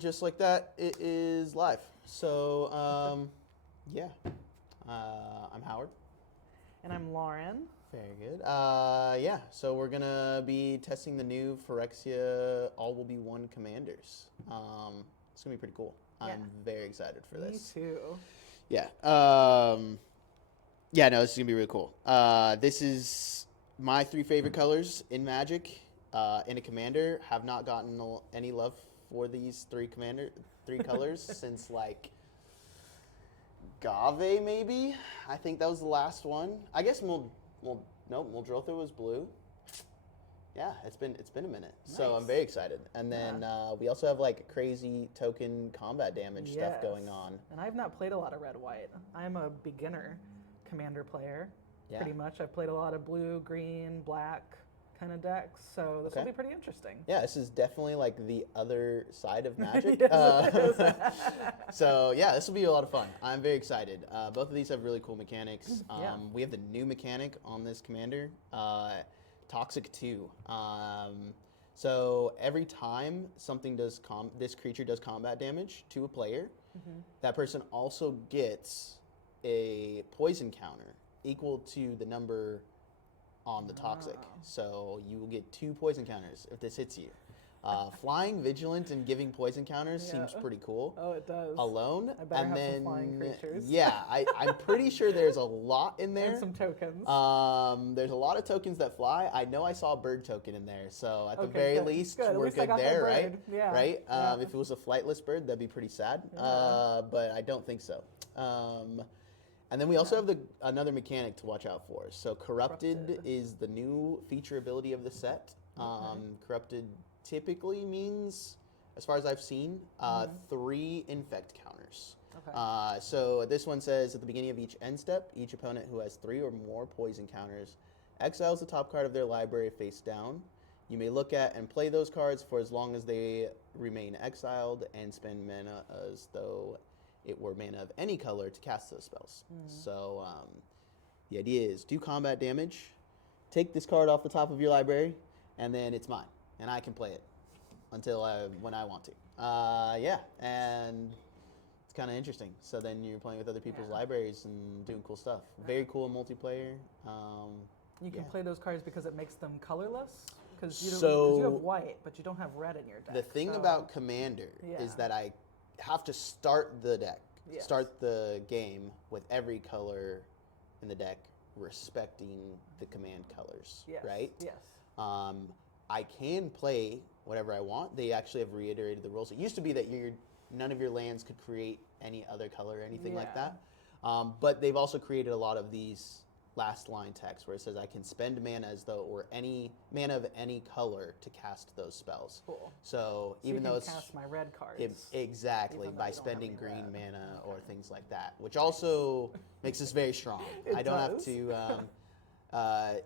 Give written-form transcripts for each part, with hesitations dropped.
just like that, it is live. So, yeah. I'm Howard. And I'm Lauren. Very good. Yeah, so we're going to be testing the new Phyrexia All Will Be One Commanders. It's going to be pretty cool. I'm very excited for this. Me too. Yeah. Yeah, no, this is going to be really cool. This is my three favorite colors in Magic. In a commander, have not gotten any love for these three colors since like Gave, maybe. I think that was the last one. I guess Muldrotha was blue. Yeah, it's been a minute, nice. So I'm very excited. And then we also have like crazy token combat damage stuff going on. And I've not played a lot of red-white. I'm a beginner commander player, pretty much. I've played a lot of blue, green, black kind of decks, so this will be pretty interesting. Yeah, this is definitely like the other side of Magic. Yes, so yeah, this will be a lot of fun. I'm very excited. Both of these have really cool mechanics. Yeah. We have the new mechanic on this commander, Toxic 2. So every time something does this creature does combat damage to a player, that person also gets a poison counter equal to the number on the Toxic. So you will get 2 poison counters if this hits you. Flying, Vigilant, and giving poison counters seems pretty cool. Oh, it does. Alone. I better have some flying creatures. Yeah, I'm pretty sure there's a lot in there. And some tokens. There's a lot of tokens that fly. I know I saw a bird token in there, so at the very good. least, Good. we're good there, right? Yeah. Right? If it was a flightless bird, that'd be pretty sad. But I don't think so. And then we also have another mechanic to watch out for. So Corrupted is the new feature ability of the set. Corrupted typically means, as far as I've seen, 3 infect counters. So this one says, at the beginning of each end step, each opponent who has 3 or more poison counters exiles the top card of their library face down. You may look at and play those cards for as long as they remain exiled and spend mana as though it were mana of any color to cast those spells. So the idea is do combat damage, take this card off the top of your library, and then it's mine, and I can play it until when I want to. Yeah, and it's kind of interesting. So then you're playing with other people's libraries and doing cool stuff. Very cool in multiplayer. You can play those cards because it makes them colorless? Because you have white, but you don't have red in your deck. The thing about Commander is that I have to start the deck, start the game with every color in the deck respecting the command colors, right? Yes. I can play whatever I want. They actually have reiterated the rules. It used to be that none of your lands could create any other color or anything like that. But they've also created a lot of these last line text where it says I can spend mana as though or any mana of any color to cast those spells. Cool. So even though it's cast my red cards exactly by spending green mana or things like that, which also makes this very strong. I don't have to.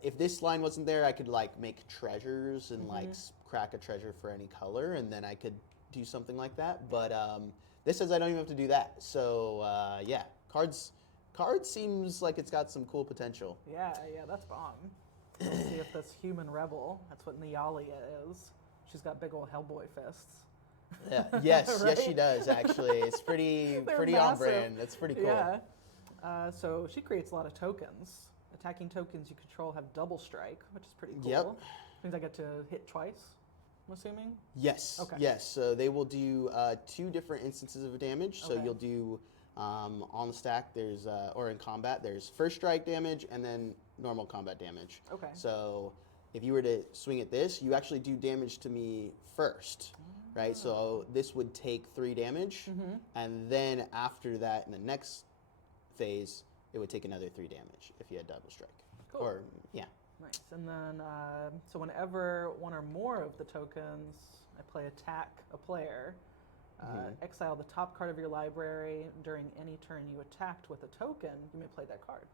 If this line wasn't there, I could like make treasures and like crack a treasure for any color, and then I could do something like that. But this says I don't even have to do that. So yeah, Cards seems like it's got some cool potential. Yeah, that's bomb. Let's see if this human rebel, that's what Neyali is. She's got big old Hellboy fists. Yeah. Yes, right? Yes, she does, actually. It's pretty on brand. That's pretty cool. Yeah. So she creates a lot of tokens. Attacking tokens you control have double strike, which is pretty cool. Yep. Which means I get to hit twice, I'm assuming? Yes. Okay. Yes. So they will do 2 different instances of damage. So you'll do on the stack, there's or in combat, there's first strike damage and then normal combat damage. Okay. So if you were to swing at this, you actually do damage to me first, right? So this would take 3 damage, and then after that, in the next phase, it would take another 3 damage if you had double strike. Cool. Or yeah. Nice. And then so whenever one or more of the tokens I play attack a player. Exile the top card of your library. During any turn you attacked with a token, you may play that card.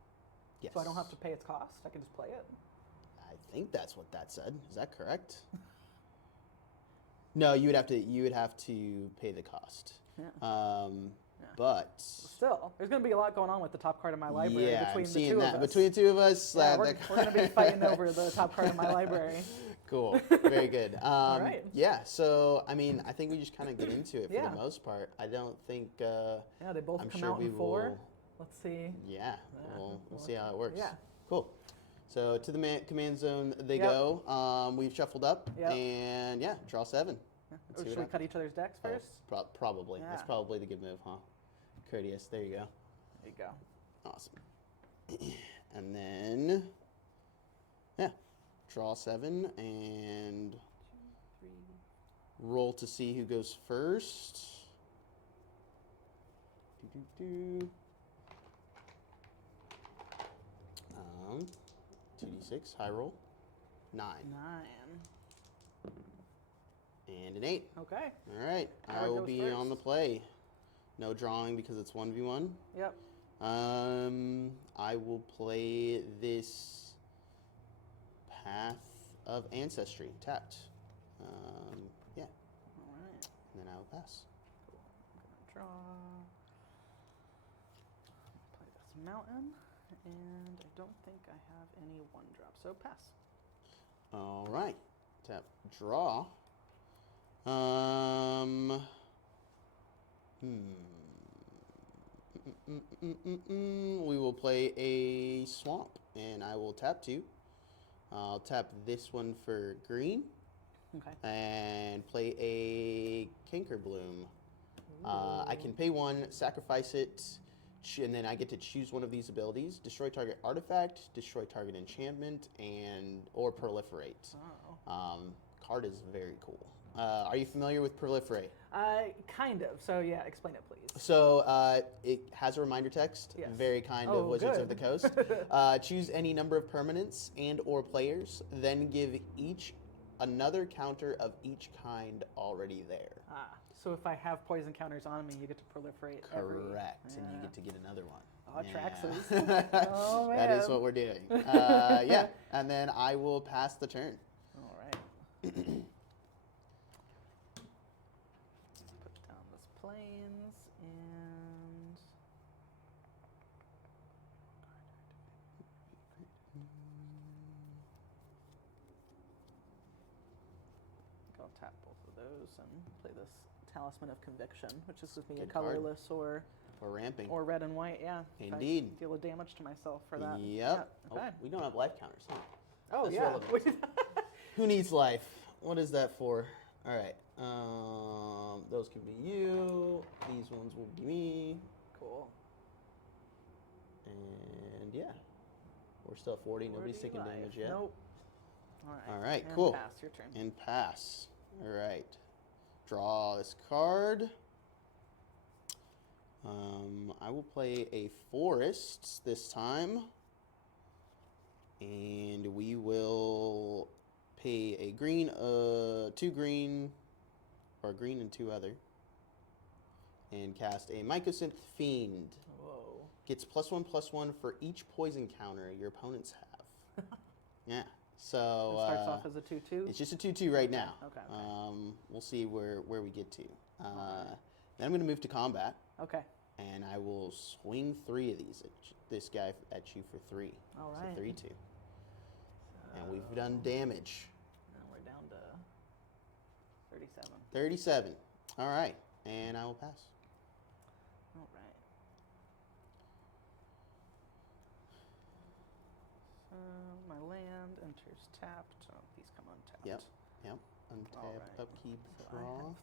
Yes. So I don't have to pay its cost. I can just play it. I think that's what that said. Is that correct? No, you would have to pay the cost. Yeah. But Still, there's going to be a lot going on with the top card of my library yeah, between I'm the seeing two that of us. between the two of us. Yeah, we're going to be fighting over the top card of my library. Cool, very good. All right. Yeah, so I mean, I think we just kind of get into it for Yeah. the most part. I don't think. Yeah, they both I'm come sure out we in 4. will. Let's see. Yeah, we'll see how it works. Yeah. Cool. So to the command zone they Yep. go. We've shuffled up, Yep. and yeah, draw 7. Oh, should we cut each other's decks first? Probably. That's Yeah. probably the good move, huh? Courteous. There you go. There you go. Awesome. And then, yeah, draw 7 and 2, 3. roll to see who goes first. Do. 2d6, high roll. 9. 9. And an 8. Okay. All right, I Howard will goes be on the first. play. No drawing because it's 1v1. Yep. I will play this Path of Ancestry, tapped. Yeah, All right. and then I will pass. Cool. I'm going to draw. Play this mountain. And I don't think I have any 1-drop, so pass. All right, tap, draw. We will play a swamp, and I will tap 2. I'll tap this one for green, Okay. and play a Canker Bloom. I can pay 1, sacrifice it, and then I get to choose one of these abilities: destroy target artifact, destroy target enchantment, or proliferate. Oh. Card is very cool. Are you familiar with proliferate? Kind of. So yeah, explain it, please. So it has a reminder text, Yes. very kind Oh, of Wizards of the good. Coast. Choose any number of permanents and/or players, then give each another counter of each kind already there. So if I have poison counters on me, you get to proliferate. Correct, and you Yeah. get to get another one. Oh, Atraxas. Yeah. Oh, That is man. what we're doing. Yeah, and then I will pass the turn. All right. Put down this plains and I'll tap both of those and play this Talisman of Conviction, which is with me a Good card. colorless or ramping. red and white. Yeah. If I Indeed. deal a damage to myself for that. Yep. Yeah, Oh, okay. we don't have life counters, huh? Oh, That's yeah. relevant. Who needs life? What is that for? All right. Those can be you. These ones will be me. Cool. And yeah, we're still at 40. Nobody's 40 taking life. damage yet. Nope. All right. All right, And cool. Pass. Your turn. And pass. All right. Draw this card. I will play a forest this time. And we will pay a green, 2 green, or a green and 2 other. And cast a Mycosynth Fiend. Whoa. Gets +1/+1 for each poison counter your opponents have. Yeah. So It starts off as a 2/2. it's just a 2/2 right now. Okay. We'll see where we get to. Alright. Then I'm going to move to combat, Okay. and I will swing 3 of these at this guy at you for 3. All So right. 3/2. And we've done damage. Now we're down to 37. 37. All right, and I will pass. All right. So my land enters tapped. Oh, these come untapped. Yep. Untap, Alright. upkeep, So I draw. have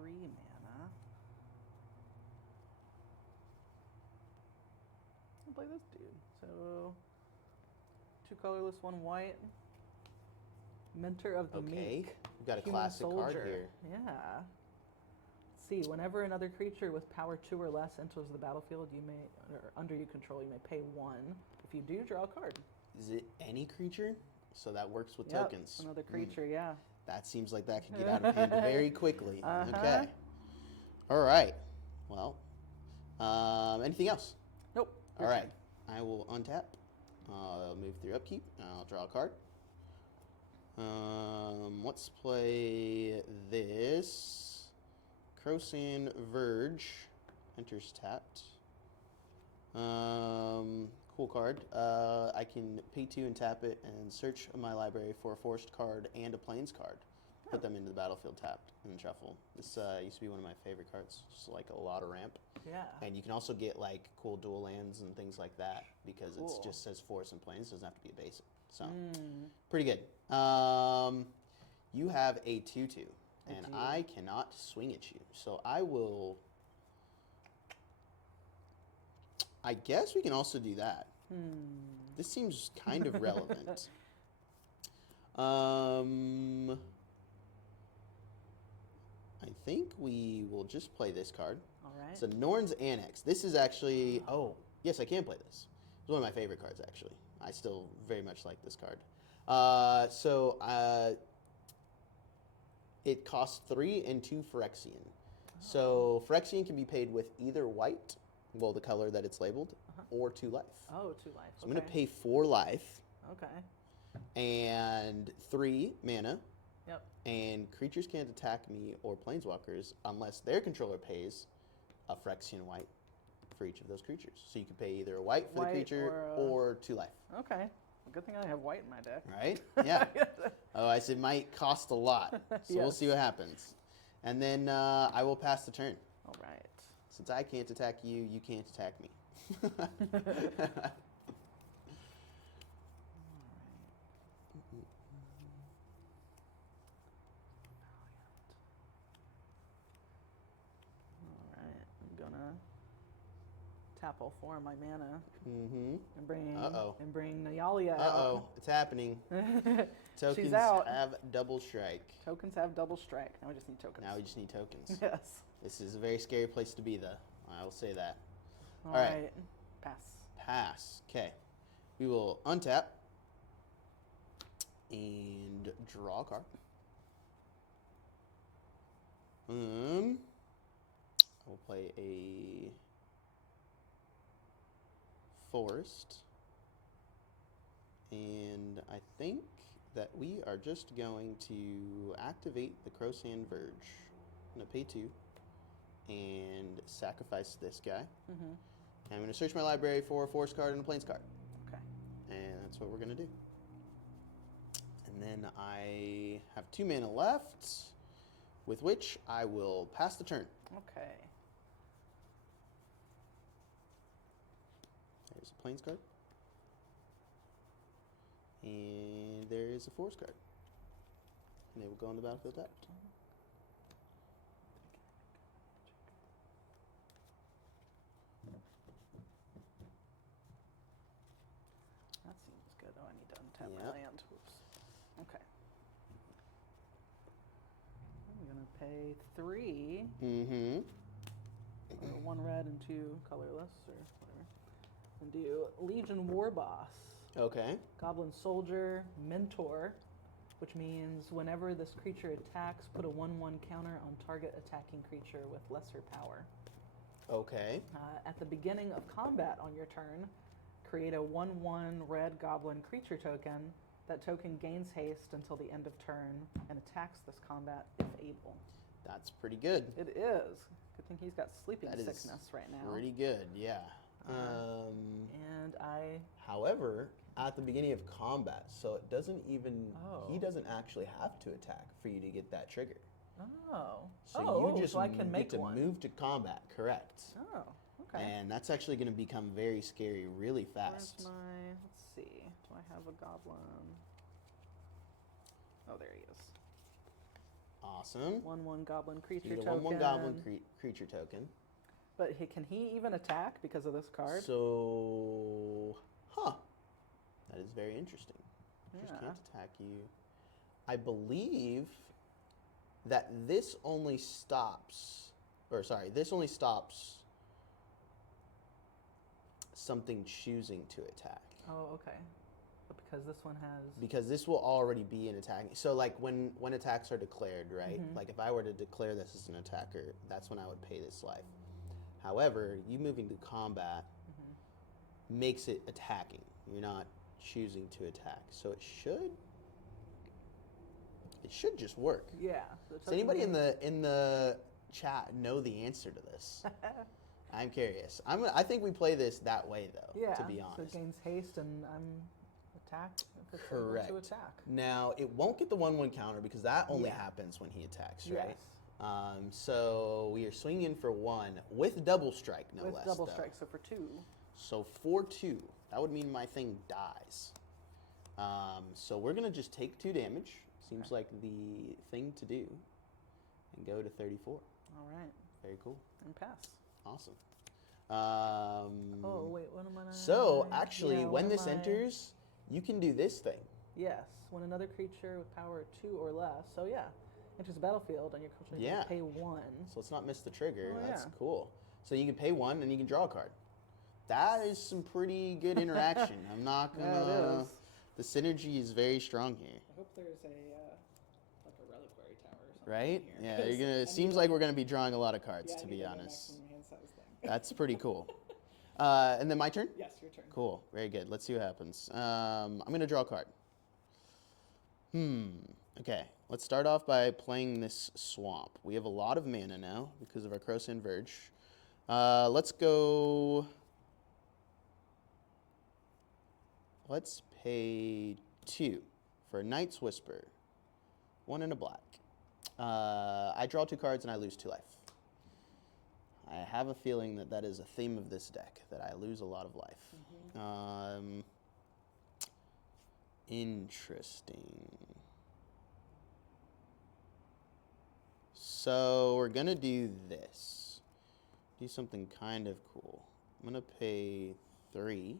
3 mana. I'll play this dude. So 2 colorless, 1 white. Mentor of the Okay, Meek. we've got a Human classic card soldier. here. Yeah. Let's see, whenever another creature with power 2 or less enters the battlefield, you may, or under you control, you may pay 1. If you do, draw a card. Is it any creature? So that works with Yep, tokens. another creature, yeah. That seems like that could get out of hand very quickly. Uh-huh. Okay. All right. Well, anything else? Nope. All right. I will untap. I'll move through upkeep. I'll draw a card. Let's play this Crosan Verge, Enters tapped. Cool card. I can pay 2 and tap it and search my library for a forced card and a plains card. Put them into the battlefield tapped and shuffle. This used to be one of my favorite cards. Just like a lot of ramp. Yeah. And you can also get like cool dual lands and things like that because Cool. it just says forest and plains. It doesn't have to be a basic. So Mm. pretty good. You have a 2/2, and I cannot swing at you. So I will. I guess we can also do that. This seems kind of relevant. I think we will just play this card. All right. It's a Norn's Annex. This is actually... Oh, yes, I can play this. It's one of my favorite cards, actually. I still very much like this card. It costs 3 and 2 Phyrexian. So Phyrexian can be paid with either white, well, the color that it's labeled, or 2 life. Oh, 2 life. So I'm going to pay 4 life. Okay. And 3 mana. Yep. And creatures can't attack me or planeswalkers unless their controller pays a Phyrexian white for each of those creatures. So you can pay either a white for the creature or 2 life. Okay. Well, good thing I have white in my deck. Right? Yeah. Oh, I said might cost a lot. So we'll see what happens. And then I will pass the turn. All right. Since I can't attack you, you can't attack me. Tap all 4 of my mana Mm-hmm. and bring Neyali out. Uh-oh, it's happening. Tokens She's out. have double strike. Tokens have double strike. Now we just need tokens. Now we just need tokens. Yes. This is a very scary place to be, though. I will say that. All right. Pass. Pass. Okay. We will untap and draw a card. I will play a forest. And I think that we are just going to activate the Crowsand Verge. I'm going to pay 2 and sacrifice this guy. Mm-hmm. And I'm going to search my library for a forest card and a plains card. Okay. And that's what we're going to do. And then I have 2 mana left, with which I will pass the turn. Okay. There's a plains card. And there is a forest card. And they will go on the battlefield tapped. That seems good. Oh, I need to untap my land. Whoops. Okay. I'm going to pay 3. Mm-hmm. Or 1 red and 2 colorless, or whatever. And do Legion War Boss. Okay. Goblin Soldier, Mentor, which means whenever this creature attacks, put a 1/1 counter on target attacking creature with lesser power. Okay. At the beginning of combat on your turn, create a 1/1 red goblin creature token. That token gains haste until the end of turn and attacks this combat if able. That's pretty good. It is. Good thing he's got sleeping That is sickness right now. Pretty good, yeah. And I... However, at the beginning of combat, so it doesn't even... Oh. He doesn't actually have to attack for you to get that trigger. Oh. So you just so I can make get to one. move to combat, correct. Oh, okay. And that's actually going to become very scary really fast. Where's my... Let's see. Do I have a goblin? Oh, there he is. Awesome. 1/1 goblin creature You get a token. 1/1 goblin creature token. But can he even attack because of this card? So, that is very interesting. Creatures Yeah. can't attack you. I believe that this only stops, this only stops something choosing to attack. Oh, okay. But because this one has... Because this will already be an attack. So like when attacks are declared, right? Mhm. Like if I were to declare this as an attacker, that's when I would pay this life. However, you moving to combat makes it attacking. You're not choosing to attack. So it should just work. Yeah. Does anybody in the chat know the answer to this? I'm curious. I think we play this that way though. Yeah. To be So it honest. gains haste, and I'm attack. If it's Correct. able to attack. Now it won't get the 1/1 counter because that only Yeah. happens when he attacks, right? Yes. So we are swinging for 1 with double strike, no With less. double though. strike, so for 2. So for 2, that would mean my thing dies. So we're gonna just take 2 damage. Seems like the thing to do, and go to 34. All right. Very cool. And pass. Awesome. Oh wait, what am I? So actually, Yeah, when what this am I- enters, you can do this thing. Yes, when another creature with power 2 or less. So yeah, enters the battlefield, and your creature Yeah. can pay 1. So let's not miss the trigger. Oh, That's yeah. cool. So you can pay 1 and you can draw a card. That is some pretty good interaction. I'm not Yeah, gonna. it is. The synergy is very strong here, I hope there's a like a reliquary tower or something. right? Here, Yeah, 'cause you're gonna. I It seems need like we're gonna be drawing a lot of cards, yeah, I to need be a honest. maximum hand size thing. That's pretty cool. And then my turn. Yes, your turn. Cool. Very good. Let's see what happens. I'm gonna draw a card. Okay. Let's start off by playing this swamp. We have a lot of mana now because of our Crossand Verge. Let's go. Let's pay 2 for a Knight's Whisper. 1 and a black. I draw 2 cards and I lose 2 life. I have a feeling that that is a theme of this deck, that I lose a lot of life. Interesting. So we're gonna do this. Do something kind of cool. I'm gonna pay 3.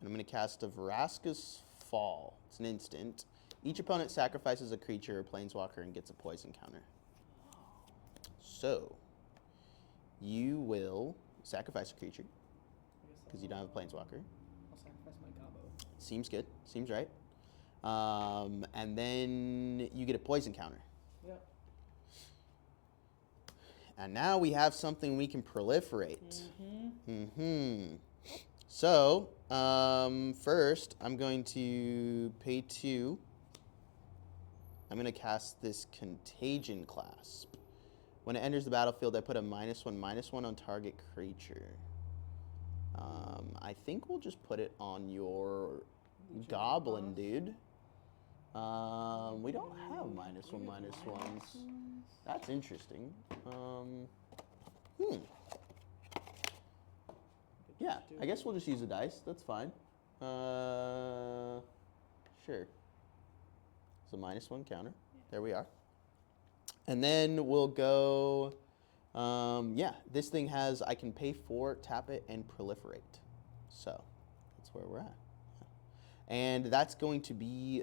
And I'm gonna cast a Vraska's Fall. It's an instant. Each opponent sacrifices a creature or planeswalker and gets a poison counter. So you will sacrifice a creature because you don't have a planeswalker. I'll sacrifice my Gobbo. Seems good. Seems right. And then you get a poison counter. Yep. And now we have something we can proliferate. So, first, I'm going to pay 2. I'm going to cast this Contagion Clasp. When it enters the battlefield, I put a -1/-1 on target creature. I think we'll just put it on your Goblin, dude. We don't have -1/-1s. That's interesting. Yeah, I guess we'll just use the dice. That's fine. Sure. So -1 counter. There we are. And then we'll go, yeah, this thing has, I can pay 4, tap it, and proliferate. So that's where we're at. And that's going to be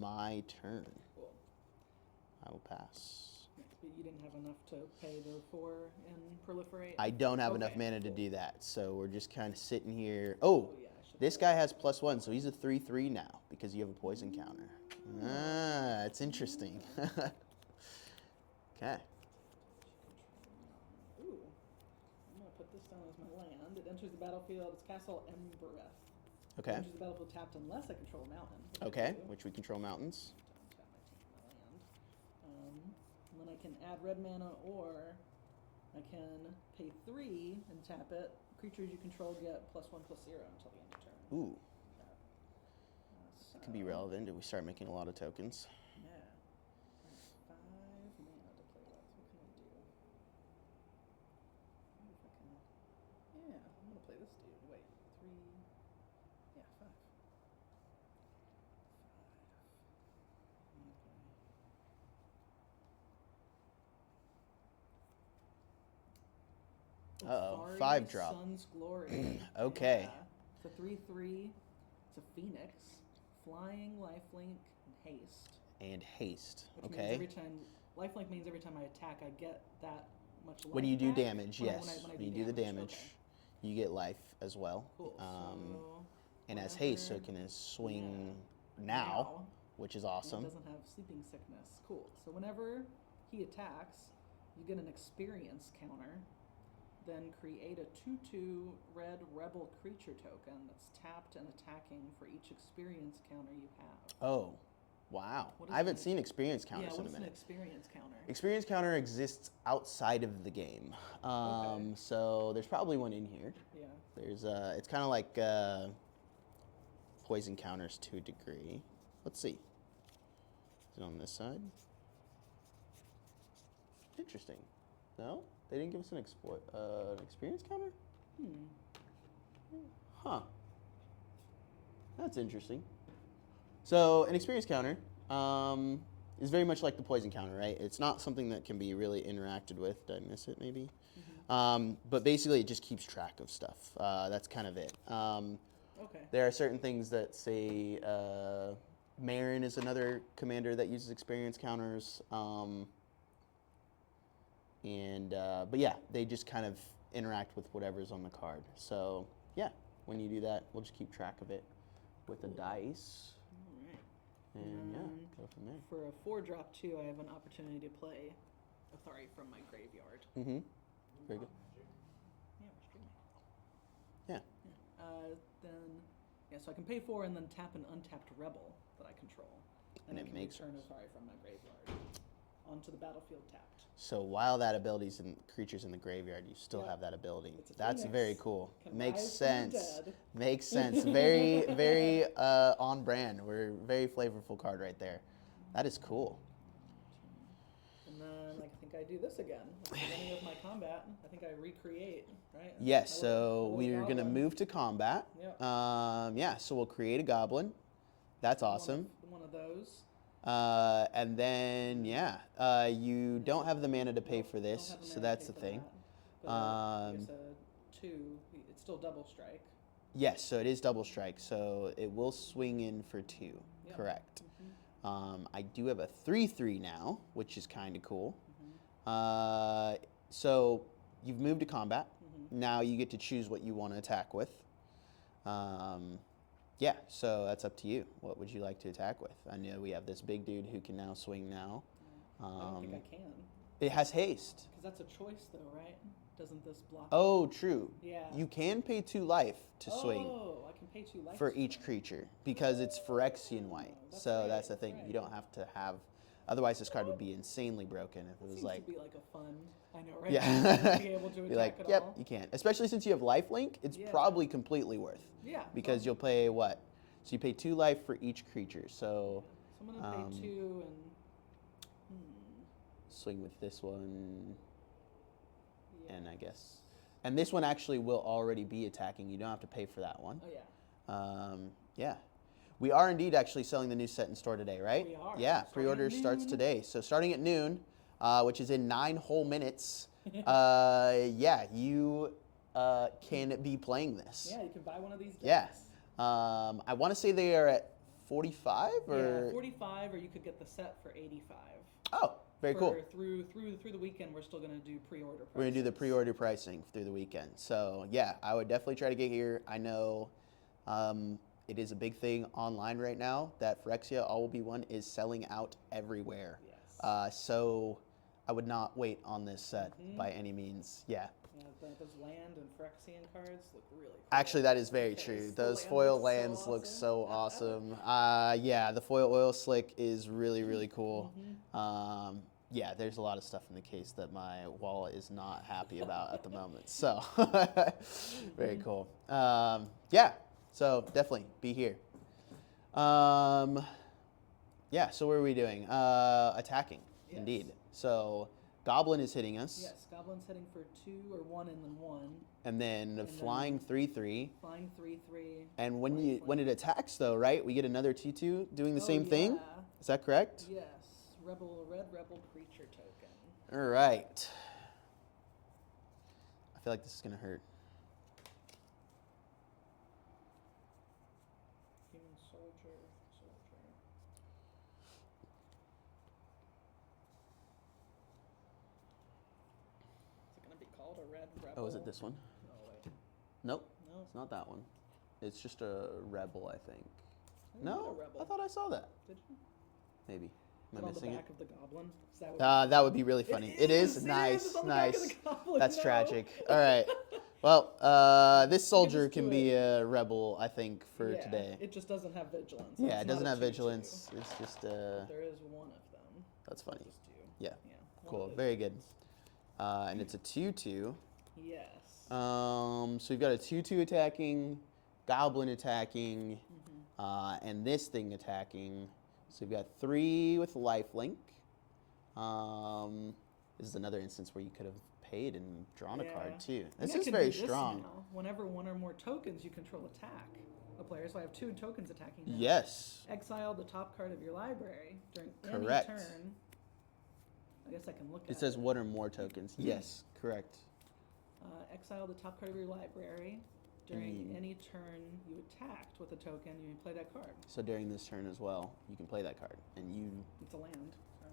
my turn. Cool. I will pass. But you didn't have enough to pay the 4 and proliferate? I don't have enough Okay, mana to cool. do that, so we're just kind of sitting here. Oh, yeah, I should this have guy has +1, so he's a 3/3 now because you have a poison counter. Ah, it's interesting. Okay. Ooh. I'm going to put this down as my land. It enters the battlefield. It's Castle Embereth. Okay. It enters the battlefield tapped unless I control a mountain. which I Okay, do. which we control mountains. Tap my land. And then I can add red mana, or I can pay 3 and tap it. Creatures you control get +1/+0 until the end of turn. Ooh, So, could be relevant if we start making a lot of tokens. Yeah. There's 5 mana to play with. What can I do? Maybe if I can. Yeah, I'm gonna play this dude. Wait, 3. Yeah, 5. 5. Okay. Uh-oh, Safari 5 drop. Sun's Glory. Okay. Yeah. It's a 3/3. It's a Phoenix, flying, lifelink, and haste. And haste. Which means Okay. every time lifelink means every time I attack, I get that much life. When you do back. damage, When I- yes. when I When you do the damage, Okay. you get life as well. Cool. So And as haste, so it whenever- can swing now, which is and awesome. It doesn't have sleeping sickness. Cool. So whenever he attacks, you get an experience counter. Then create a 2/2 red rebel creature token that's tapped and attacking for each experience counter you have. Oh, Wow. What is I haven't that? seen experience Yeah, counters what in a is an minute. experience counter? Experience counter exists outside of the game. Okay. So there's probably one in here. Yeah. There's it's kind of like poison counters to a degree. Let's see. Is it on this side? Interesting. No, they didn't give us an experience counter. Huh. That's interesting. So an experience counter is very much like the poison counter, right? It's not something that can be really interacted with. Did I miss it, maybe? But basically, it just keeps track of stuff. That's kind of it. Okay. There are certain things that say Marin is another commander that uses experience counters. But yeah, they just kind of interact with whatever's on the card. So yeah, when you do that, we'll just keep track of it with a dice. All right. And yeah, go from there. For a 4-drop 2, I have an opportunity to play Athari from my graveyard. Mm-hmm. Very good. Yeah, we're streaming. Yeah. Then, yeah, so I can pay 4 and then tap an untapped rebel that I control. And I it can makes return Athari from my graveyard onto the battlefield tapped. So while that ability's in creatures in the graveyard, you still Yep. have that ability. It's a That's Phoenix. very cool. Can Makes rise from the sense. dead. Makes sense. Very, very on brand. We're very flavorful card right there. That is cool. And then I think I do this again. At the beginning of my combat, I think I recreate, right? Yes. My little So we're gonna goblin. move to combat. Yep. Yeah. So we'll create a goblin. That's awesome. One of those. And then yeah, you don't have the mana to pay for this, Don't have the so mana to that's pay the for thing. that. But it's a 2. It's still double strike. Yes, so it is double strike, so it will swing in for 2. Yep. Correct. Mm-hmm. I do have a 3/3 now, which is kind of cool. Mm-hmm. So you've moved to combat. Mm-hmm. Now you get to choose what you want to attack with. Yeah, so that's up to you. What would you like to attack with? I know we have this big dude who can now swing now. I don't think I can. It has haste. Because that's a choice, though, right? Doesn't this block? Oh, true. Yeah. You can pay 2 life to swing Oh, I can pay 2 life for to each swing. creature because it's Phyrexian white. That's So right, that's the that's thing. right. You don't have to have. Otherwise, this card would be insanely broken if That it was seems like. to be like a fun. I know, right? Yeah. Be able to attack Be like, at yep, all. you can. Especially since you have lifelink, it's Yeah. probably completely worth. Yeah. Because well, you'll pay what? So you pay 2 life for each creature. So So I'm gonna pay 2 and. swing with this one, Yeah. and I guess. And this one actually will already be attacking. You don't have to pay for that one. Oh yeah. Yeah. We are indeed actually selling the new set in store today, right? We are. Yeah, Starting at pre-order starts noon. today. So starting at noon, which is in 9 whole minutes, yeah, you can be playing this. Yeah, you can buy one of these decks. Yeah. I want to say they are at 45 or. Yeah, 45, or you could get the set for 85. Oh, very cool. Through the weekend, we're still gonna do pre-order. Prices. We're gonna do the pre-order pricing through the weekend. So yeah, I would definitely try to get here. I know it is a big thing online right now that Phyrexia All Will Be One is selling out everywhere. Yes. So I would not wait on this set by any means. Yeah. Yeah, those land and Phyrexian cards look really cool. Actually, that is very Okay, true. the Those land foil looks so lands look awesome. so awesome. Yeah, the foil oil slick is really, really cool. Yeah, there's a lot of stuff in the case that my wallet is not happy about at the moment. So, very cool. Yeah, so definitely be here. Yeah, so what are we doing? Attacking, Yes. indeed. So, Goblin is hitting us. Yes, Goblin's heading for 2 or 1 and then 1. And then then flying 3/3. Flying 3/3. And when it attacks, though, right, we get another 2/2 doing the Oh, same thing. yeah. Is that correct? Yes, red rebel creature token. All right. I feel like this is gonna hurt. Human soldier. Is it gonna be called a red rebel? Oh, is it this one? Oh wait, Nope, no. it's not that one. It's just a rebel, I think. I didn't No, get a rebel. I thought I saw that. Did you? Maybe. Is Am it I on the missing it? back of the goblin? Is that what That would be really funny. It is It's nice, on the back of nice. the goblin, That's no. tragic. All right. Well, this soldier just can do be a rebel, I think, for Yeah, today. it just doesn't have vigilance. Yeah, It's it doesn't not a have 2/2. vigilance. It's just There is one of them. That's funny. Just do. Yeah. Yeah. Cool. Very good. And it's a 2/2. Yes. So we've got a 2/2 attacking, goblin attacking, and this thing attacking. So we've got 3 with lifelink. This is another instance where you could have paid and drawn a card too. This is very strong. Now. Whenever one or more tokens you control attack a player, so I have 2 tokens attacking now. Yes. Exile the top card of your library during Correct. any turn. I guess I can look at it. It says one or more tokens. Yes, correct. Exile the top card of your library. During any turn you attacked with a token, you may play that card. So during this turn as well, you can play that card, and It's a land.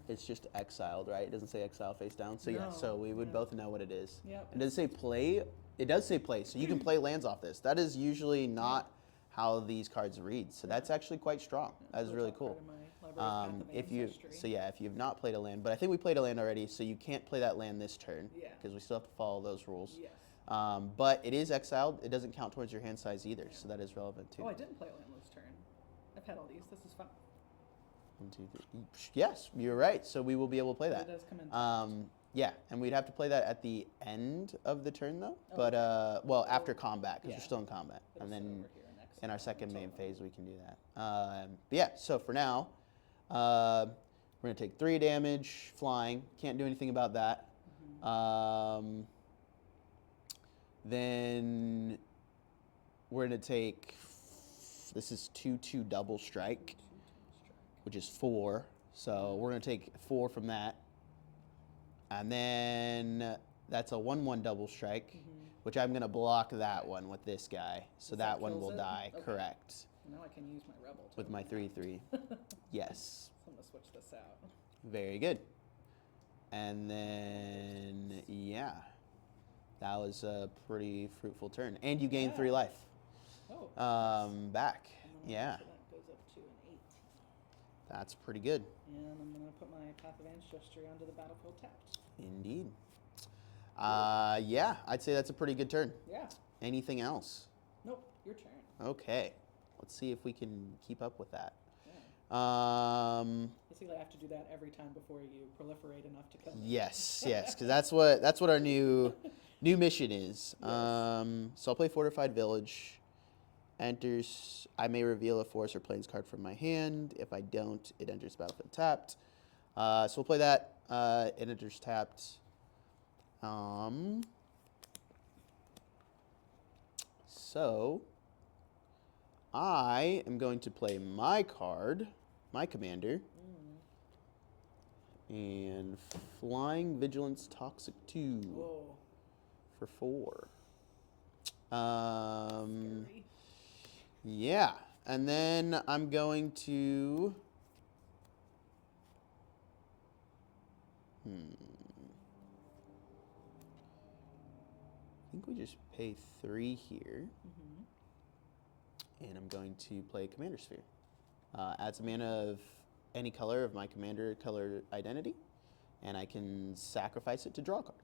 it's just exiled, right? It doesn't say exile face down. So yeah, No, so we would both know what it is. Yep. And does it say play? It does say play, so you can play lands off this. That is usually not how these cards read. So that's actually quite strong. That is really cool. If you have not played a land, but I think we played a land already, so you can't play that land this turn because we still have to follow those rules. Yes. But it is exiled. It doesn't count towards your hand size either, so that is relevant too. Oh, I didn't play a land this turn. I've had all these. This is fun. 1, 2, 3. Yes, you're right. So we will be able to play that. It does come in. Yeah, and we'd have to play that at the end of the turn though. But well, after combat because we're still in combat, and then in our second main phase we can do that. But yeah, so for now, we're gonna take 3 damage flying. Can't do anything about that. Then we're gonna take. This is 2/2 double strike, which is 4. So we're gonna take 4 from that. And then that's a 1/1 double strike, which I'm going to block that one with this guy. So that one will die. Okay. Correct. Now I can use my rebel With my 3/3. Yes. So I'm going to switch this out. Very good. And then, yeah. That was a pretty fruitful turn. And you gain 3 life. Oh. Back. And then Yeah. so that goes up to an 18. That's pretty good. And I'm going to put my Path of Ancestry onto the battlefield tapped. Indeed. Yeah, I'd say that's a pretty good turn. Yeah. Anything else? Nope, your turn. Okay. Let's see if we can keep up with that. Yeah. Basically, I have to do that every time before you proliferate enough to come in. Yes, because that's what our new mission is. So I'll play Fortified Village. Enters. I may reveal a forest or plains card from my hand. If I don't, it enters battlefield tapped. So we'll play that. It enters tapped. So I am going to play my card, my commander, and Flying Vigilance Toxic 2 for 4. Scary. Yeah, and then I'm going to. I think we just pay 3 here. And I'm going to play Commander Sphere. Adds a mana of any color of my commander color identity, and I can sacrifice it to draw a card.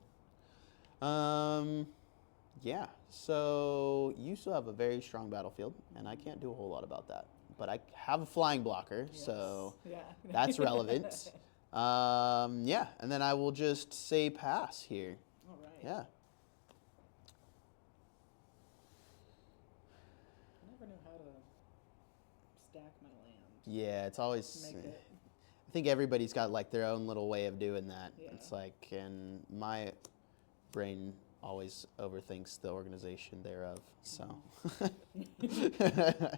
Yeah, so you still have a very strong battlefield, and I can't do a whole lot about that. But I have a flying blocker, so that's relevant. Yeah, and then I will just say pass here. All right. Yeah. I never knew how to stack my land. Yeah, it's always. Make it. I think everybody's got like their own little way of doing that. Yeah. It's like, and my brain always overthinks the organization thereof. So. All right. So I'm gonna draw.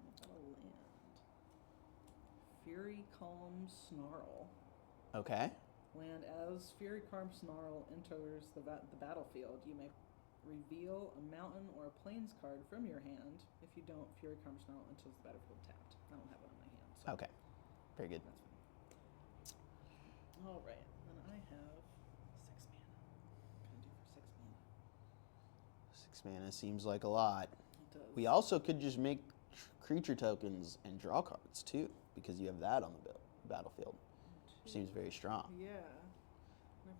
I've got a land. Fury Calm Snarl. Okay. Land as Fury Calm Snarl enters the battlefield, you may reveal a mountain or a plains card from your hand. If you don't, Fury Calm Snarl enters the battlefield tapped. I don't have it on my hand. So Okay. Very good. that's fine. All right. Then I have 6 mana. What can I do for 6 mana? 6 mana seems like a lot. It does. We also could just make creature tokens and draw cards too, because you have that on the battlefield. Seems very strong. Yeah.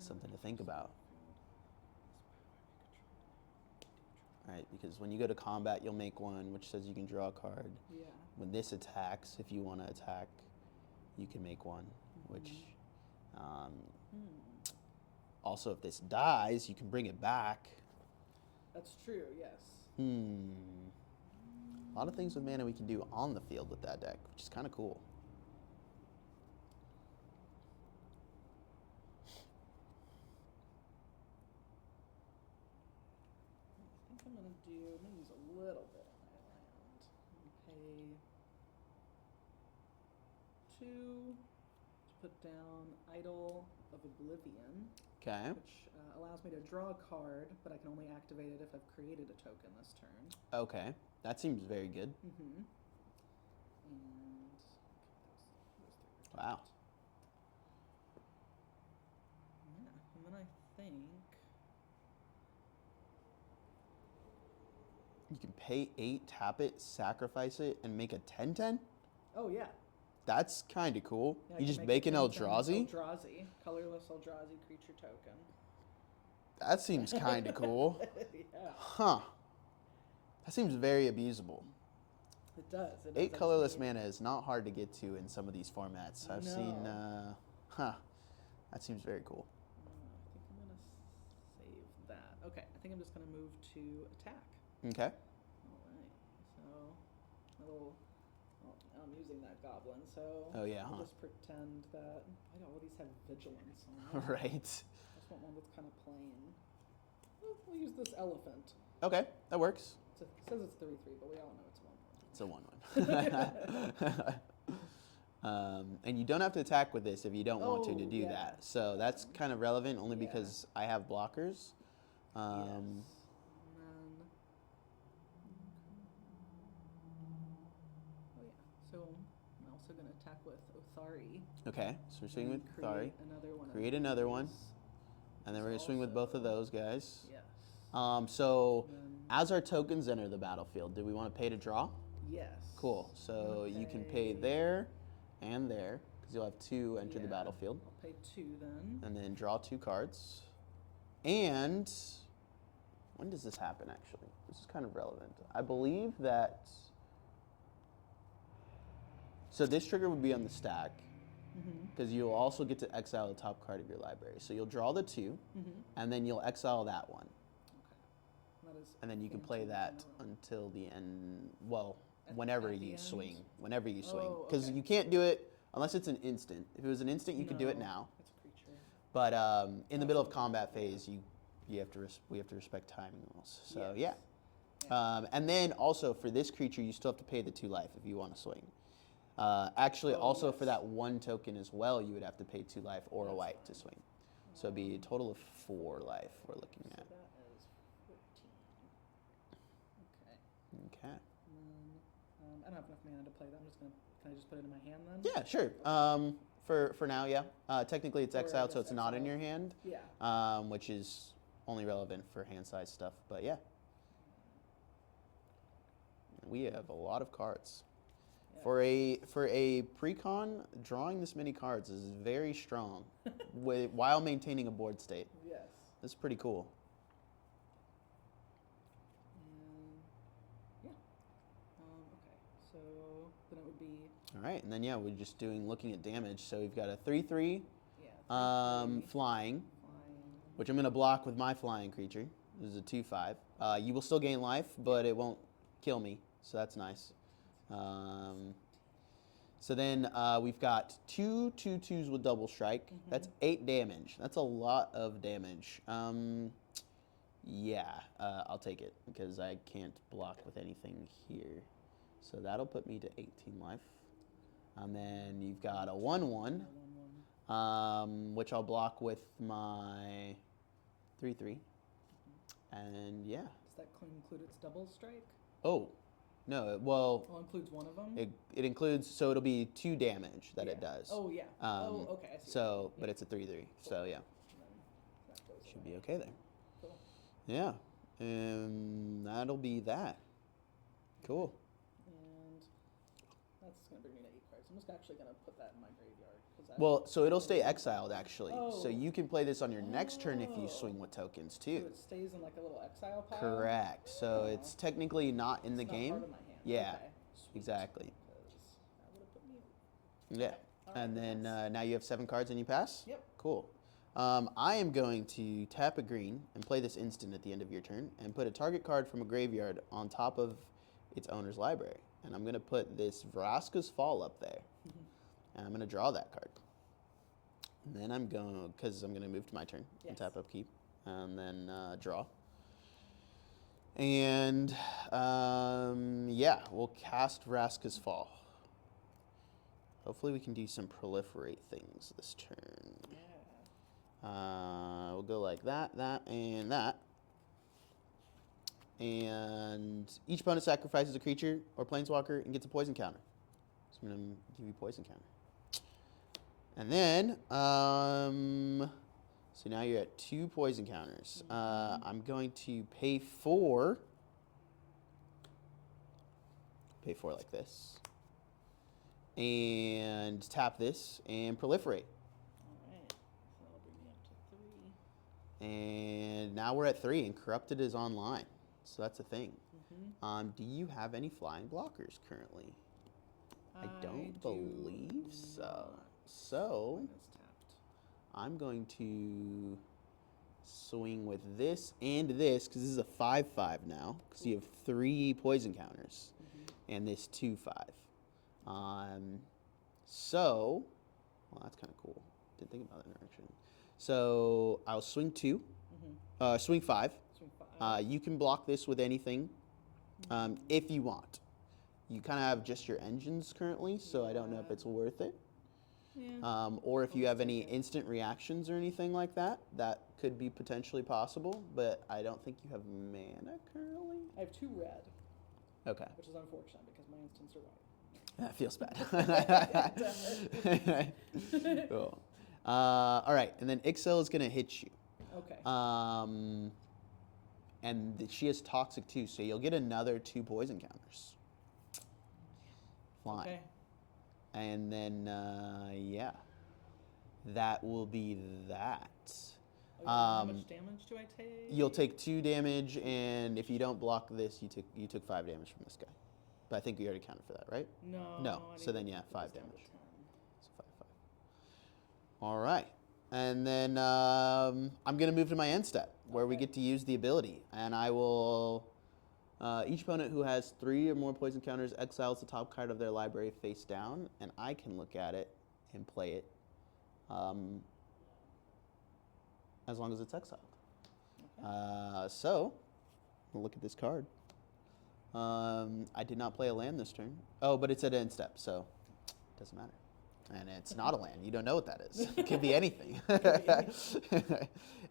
Something to think about. All right, because when you go to combat, you'll make one, which says you can draw a card. Yeah. When this attacks, if you want to attack, you can make one, which... Also, if this dies, you can bring it back. That's true, yes. A lot of things with mana we can do on the field with that deck, which is kind of cool. I think I'm going to use a little bit of my land. Pay 2 to put down Idol of Oblivion. Okay. Which allows me to draw a card, but I can only activate it if I've created a token this turn. Okay. That seems very good. And Wow. Yeah, and then I think You can pay 8, tap it, sacrifice it, and make a 10/10? oh yeah. That's kind of cool. Yeah, I You can just make make a an 10/10 Eldrazi? Eldrazi, colorless Eldrazi creature token. That seems kind of cool. Yeah, Huh. That seems very abusable. it does. 8 colorless mana is not hard to get to in some of these formats. I've seen, No. that seems very cool. I think I'm going to save that. Okay, I think I'm just going to move to attack. Okay. All right, so I'm using that goblin, so Oh, yeah, I'll huh? just pretend that I don't all these have vigilance on them. Right. I just want one that's kind of plain. We'll use this elephant. Okay, that works. It says it's 3/3, but we all know it's 1/1. It's a 1/1. And you don't have to attack with this if you don't want to Oh, do yeah. that. So that's kind of relevant only Yeah. because I have blockers. Yes. And then oh yeah. So I'm also going to attack with Othari. Okay, so we're swinging with create Thari. another one. Create of another one. these. And then we're going to This swing with both of also- those guys. Yes. So And then, as our tokens enter the battlefield, do we want to pay to draw? yes. Cool. So you can pay pay- there and there because you'll have 2 enter the Yeah. battlefield. I'll pay 2 then. And then draw 2 cards. And when does this happen, actually? This is kind of relevant. I believe that... So this trigger would be on the stack, because you'll also get to exile the top card of your library. So you'll draw the 2, and then you'll exile that one. That is And then you can in play turn that in a row. until the end, well, At- whenever at the you end? swing. Whenever you swing. Oh, Because okay. you can't do it unless it's an instant. If it was an instant, you could do it No, now. It's a creature. But in the middle of combat phase, we have to respect timing rules. So Yes. yeah. And then also for this creature, you still have to pay the 2 life if you want to swing. Actually, Oh, also for yes. that 1 token as well, you would have to pay 2 life or a That's white to fine. swing. So it'd be a total of 4 life we're looking So at. that is 14. Okay. Okay. And then, I don't have enough mana to play that. I'm just gonna. Can I just put it in my hand then? Yeah, sure. For now, yeah. Technically, it's Or I exiled, so guess it's not in exiled. your hand, Yeah. which is only relevant for hand size stuff. But yeah, we have a lot of cards. Yeah. For a precon, drawing this many cards is very strong, while maintaining a board state. Yes. That's pretty cool. And yeah. Okay. So then it would be All right, and then yeah, we're just looking at damage. So we've got a 3/3 yeah. flying, Flying. which I'm going to block with my flying creature. This is a 2/5. You will still gain life, but it won't kill me, so that's nice. So then we've got 2 2/2s with double strike. That's 8 damage. That's a lot of damage. Yeah, I'll take it because I can't block with anything here. So that'll put me to 18 life. And then you've got a 1/1, 1/1. which I'll block with my 3/3. And yeah. Does that include its double strike? Oh, no, well, Oh, it includes one of them. it includes, so it'll be 2 damage that it Yeah. does. Oh yeah. Oh okay. I see. So, but Yeah. it's a 3/3, so yeah, And then that goes should be away. okay there. Cool. Yeah, and that'll be that. Cool. And that's going to bring me to 8 cards. I'm just actually going to put that in my graveyard because say? Well, so it'll stay exiled actually. So Oh. you can play this on your next turn if you Oh. swing with tokens So too. it stays in like a little exile pile? Correct. So Oh. it's technically not in the It's not game. part of my hand. Yeah. Okay. Sweet. Exactly. 'Cause that would have put me. Yeah. Okay. All right, And then pass. now you have 7 cards and you pass? Yep. Cool. I am going to tap a green and play this instant at the end of your turn and put a target card from a graveyard on top of its owner's library. And I'm going to put this Vraska's Fall up there. And I'm going to draw that card. And then I'm going, because I'm going to move to my turn and tap upkeep. And then draw. And yeah, we'll cast Vraska's Fall. Hopefully we can do some proliferate things this turn. Yeah. We'll go like that, and that. And each opponent sacrifices a creature or planeswalker and gets a poison counter. So I'm going to give you poison counter. And then, so now you're at 2 poison counters. I'm going to pay 4 like this. And tap this and proliferate. Alright. So that'll bring me up to 3. And now we're at 3 and Corrupted is online. So that's a thing. Mm-hmm. Do you have any flying blockers currently? I don't believe so. not. So Mine is tapped. I'm going to swing with this and this because this is a 5/5 now because you have 3 poison counters and this 2/5. So, well, that's kind of cool. Didn't think about that interaction. So I'll swing 2, swing 5. Swing 5. You can block this with anything if you want. You kind of have just your engines currently, so I don't know if it's worth it. Yeah. Or if you have any instant reactions or anything like that, that could be potentially possible, but I don't think you have mana currently. I have 2 red, Okay. which is unfortunate because my instants are white. That feels bad. Cool. All right, and then Ixhel is going to hit you. Okay. And she is toxic too, so you'll get another 2 poison counters. Fine. Okay. And then, yeah, that will be that. Oh, yeah, how much damage do I take? You'll take 2 damage, and if you don't block this, you took 5 damage from this guy. But I think you already counted for that, right? No. No. I So need then, to yeah, put 5 this down to damage. 10. So 5/5. All right. And then I'm going to move to my end step, where we get to use the ability. And I will... each opponent who has 3 or more poison counters exiles the top card of their library face down, and I can look at it and play it as long as it's exiled. Okay. So, we'll look at this card. I did not play a land this turn. Oh, but it's at end step, so it doesn't matter. And it's not a land. You don't know what that is. It could be anything.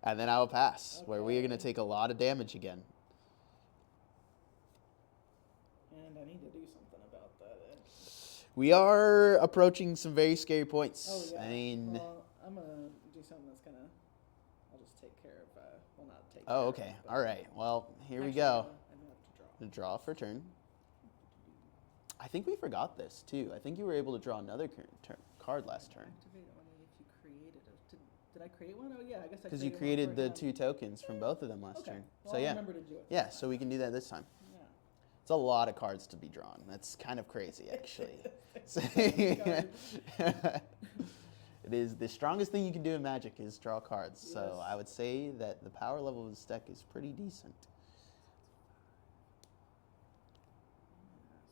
And then I will pass, where we are going to take a lot of damage again. And I need to do something about that. We are approaching some very scary points. Oh, yeah. I mean... Well, I'm going to do something that's going to... I'll just take care of... well, not take Oh, care okay. of, but All right. Well, here we actually, go. I have to draw. Draw for turn. I think we forgot this, too. I think you were able to draw another card last turn. Activate it only if you created it. Did I create one? Oh, yeah, I guess I Because you created one created for the him. 2 tokens from both of them last Okay. turn. Well, So, I'll yeah. remember to do it. Yeah, this so we can do that this time. Yeah. It's a lot of cards to be drawn. That's kind of crazy, actually. It is the strongest thing you can do in Magic is draw cards. So Yes. I would say that the power level of this deck is pretty decent.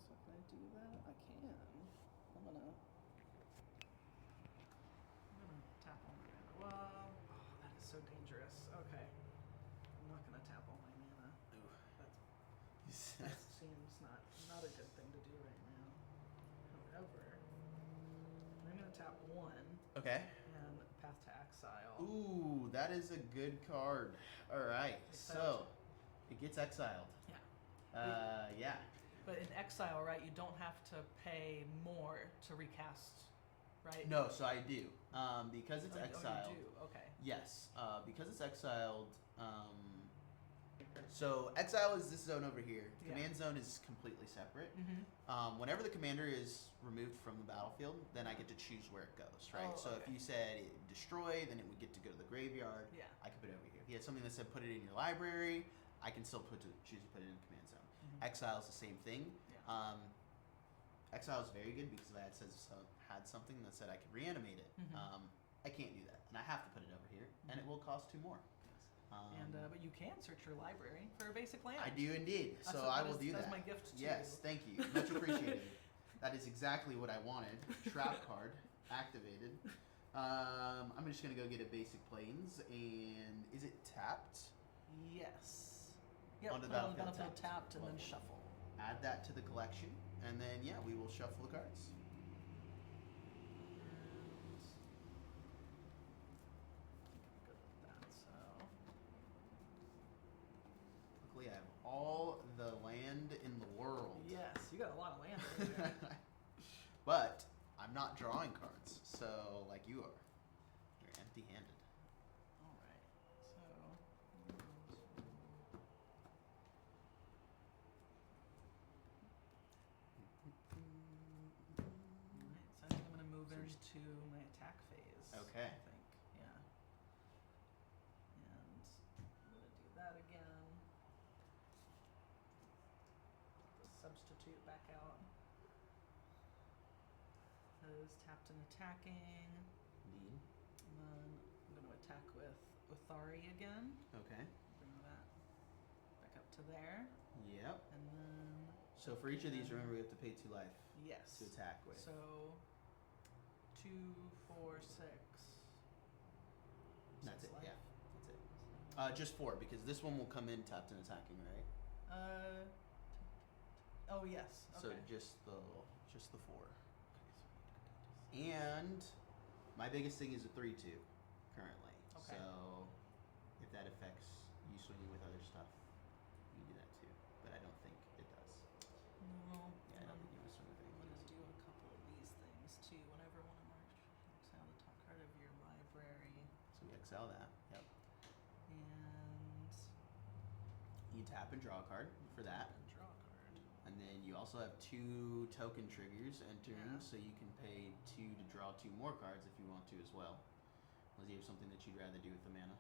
So can I do that? I can. I'm gonna tap all my mana. Well, oh, that is so dangerous. Okay. I'm not gonna tap all my mana. That seems not a good thing to do right now. However, I'm gonna tap 1 Okay. and path to exile. Ooh, that is a good card. All right, so it gets exiled. Yeah. Yeah. But in exile, right, you don't have to pay more to recast, right? No, so I do. Because it's Oh, exiled. you do. Okay. Yes, because it's exiled. turn. So exile is this zone over here. Yeah. Command zone is completely separate. Mm-hmm. Whenever the commander is removed from the battlefield, then I get to choose where it goes, right? Oh, so if okay. you said destroy, then it would get to go to the graveyard. Yeah. I could put it over here. If you had something that said put it in your library, I can still choose to put it in the command zone. Mm-hmm. Exile is the same thing. Yeah. Exile is very good because if I had something that said I could reanimate it, Mhm. I can't do that, and I have to put it over here, and it will cost 2 more. And but you can search your library for a basic land. I do indeed, That's so what- I that will is- do that. That's my gift to Yes, you. thank you, much appreciated. That is exactly what I wanted. Trap card activated. I'm just gonna go get a basic planes, and is it tapped? Yes. Yep. Onto Put the it on the battlefield battlefield tapped. tapped and then Lovely. shuffle. Add that to the collection, and then yeah, we will shuffle the cards. Good with that. So Luckily, I have all the land in the world. yes, you got a lot of land over there. But I'm not drawing cards, so like you are. You're empty-handed. All right. So. Alright, so I think I'm gonna move So just- into my attack phase. Okay. I think, yeah. And I'm gonna do that again. The substitute back out. Is tapped and attacking. Indeed. And then I'm gonna attack with Uthari again. Okay. Bring that back up to there. Yep. And then So for each of these, remember we have to pay 2 life yes. to attack with. So 2, 4, 6. That's 6 it. life. Yeah. That's it. Just 4 because this one will come in tapped and attacking, right? Oh yes. So Okay. just the 4. And my biggest thing is a 3/2 currently. Okay. So if that affects you swinging with other stuff, you can do that too. But I don't think it does. No. Yeah, I don't think you want to swing with I'm anything. gonna do a couple of these things too. Whenever one of marks exile the top card of your library, So we exile that. Yep. and You tap and draw a card for that. and draw a card. And then you also have 2 token triggers entering, Yeah. so you can pay 2 to draw 2 more cards if you want to as well. Unless you have something that you'd rather do with the mana,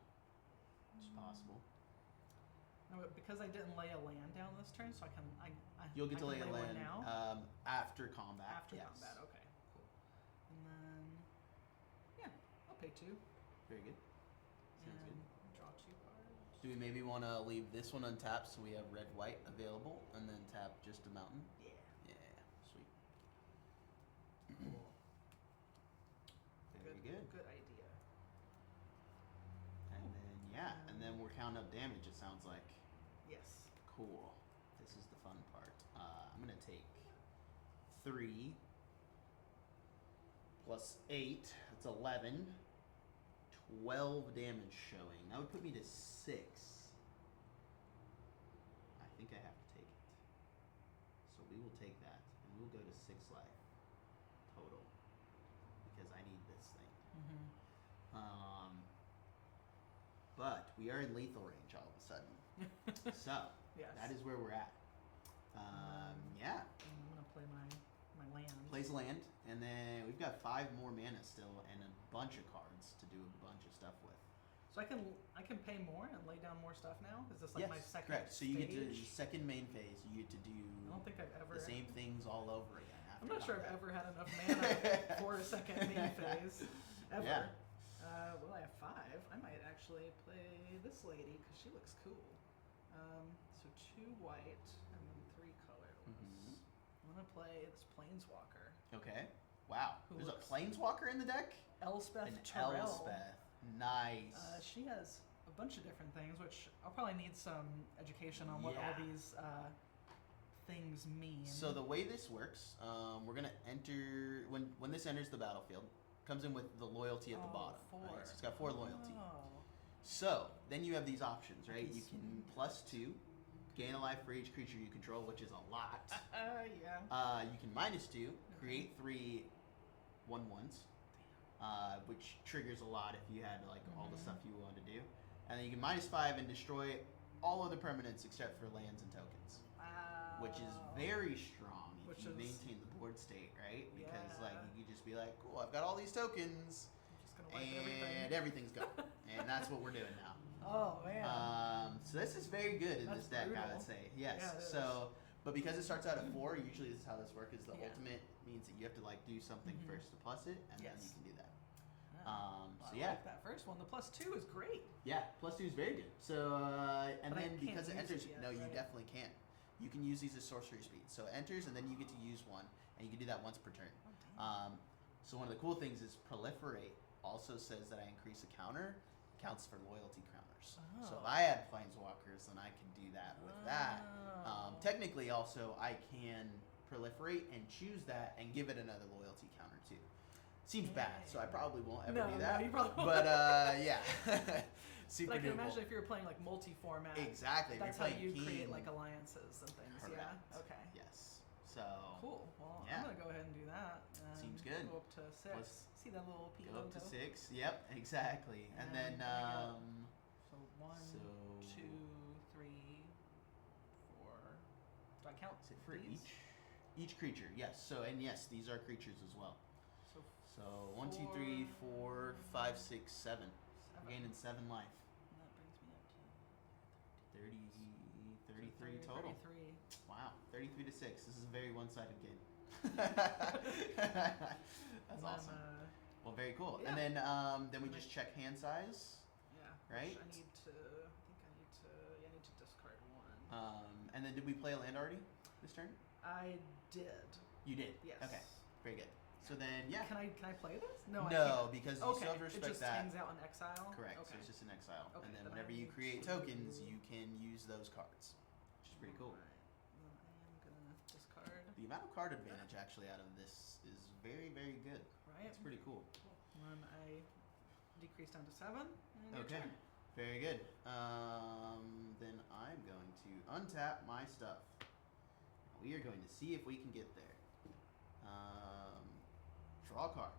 which is possible. No, but because I didn't lay a land down this turn, so I You'll get I to can lay a one land now. after combat. After yes. combat. Okay, cool. And then yeah, I'll pay 2 Very good. Sounds and good. draw 2 cards. Do we maybe want to leave this one untapped so we have red-white available, and then tap just a mountain? Yeah. Yeah, sweet. Cool. Very good. Good idea. And then yeah, and then we're counting up damage. It sounds like. Yes. Cool. This is the fun part. I'm gonna take 3 plus 8. That's 11. 12 damage showing. That would put me to 6. I think I have to take it. So we will take that, and we'll go to 6 life total because I need this thing. Mm-hmm. But we are in lethal range all of a sudden. So Yes. that is where we're at. Yeah. I'm gonna play my land. Plays land, and then we've got 5 more mana still, and a bunch of cards to do a bunch of stuff with. So I can pay more and lay down more stuff now. Is this like yes, my second correct. So you get to stage? second main phase. You get to do I don't think I've ever. the same things all over again. After I'm not sure I've combat. ever had enough mana for a second main phase. Ever. Yeah. Well, I have 5. I might actually play this lady because she looks cool. So 2 white and then 3 colorless. Mhm. I'm gonna play this planeswalker. Okay. Wow. Who There's looks- a planeswalker in the deck. Elspeth An Terrell. Elspeth. Nice. She has a bunch of different things, which I'll probably need some education on what all Yeah. these things mean. So the way this works, we're gonna enter when this enters the battlefield. Comes in with the loyalty at the bottom. 4. Right? So it's got 4 loyalty. Oh. So then you have these options, right? You These- can +2, gain a life for each creature you control, which is a lot. Yeah. You can -2, create 3 1/1s, which triggers a lot if you had like all the Mhm. stuff you wanted to do. And then you can -5 and destroy all other permanents except for lands and tokens, Wow. which is very strong if Which you is- maintain the board state, right? Because like Yeah. you could just be like, cool, I've got all these tokens, I'm just gonna wipe and everything's gone, and that's what we're doing now. Oh man. So this is very good in That's this deck, I brutal. would say. Yes. Yeah, it is. So, but because it starts out at 4, usually this is how this works. Is the Yeah. ultimate means that you have to like do something Mhm. first to plus it, and then you Yes. can do that. Well, So I yeah, like that first one. The +2 is great. yeah. +2 is very good. So and But I then can't because it use enters, it yet, no, you right? definitely can't. You can use these as sorcery speed. So it enters, and then you get to use one, and you can do that once per turn. Oh, damn. So one of the cool things is proliferate also says that I increase a counter, counts for loyalty counters. So if Oh. I had planeswalkers, then I can do that with that. Oh. Technically, also I can proliferate and choose that and give it another loyalty counter too. Seems bad, so I probably won't ever No, do no, that. you probably But yeah, super But I can doable. imagine if you were playing like multi-format. Exactly. if That's you're how playing you create King. like alliances and things. Correct. Yeah. Okay. Yes. So Cool. Well, Yeah. I'm gonna go ahead and do that. Seems good. Go up to 6. Let's See that little P go logo? up to 6. Yep, exactly. And then And then we got- So 1, so 2, 3, 4. Do I count is it for these? each creature? Yes. So and yes, these are creatures as well. So So 1, 2, 3, 4, 5, 6, 7. 7. We're gaining 7 life. And that brings me up to 30, 33 total. 33. Wow, 33 to 6. This is a very one-sided game. That's And awesome. Then, Well, very cool. yeah. And then we just check hand size, yeah. right? Which I think I need to discard one. And then did we play a land already this turn? I did. You did. Yes. Okay. Very good. So then, yeah. Can I play this? No, I No, can't. because you Okay. still have to It respect just that. hangs out in exile. Correct. Okay. So it's just an exile. Okay, And then then I whenever you need create to- tokens, you can use those cards, which is pretty cool. Alright. Then I am gonna discard. The amount of card advantage actually out of this is very, very good. Right. It's pretty cool. Then I decrease down to 7. And your Okay. turn. Very good. Then I'm going to untap my stuff. We are going to see if we can get there. Draw a card.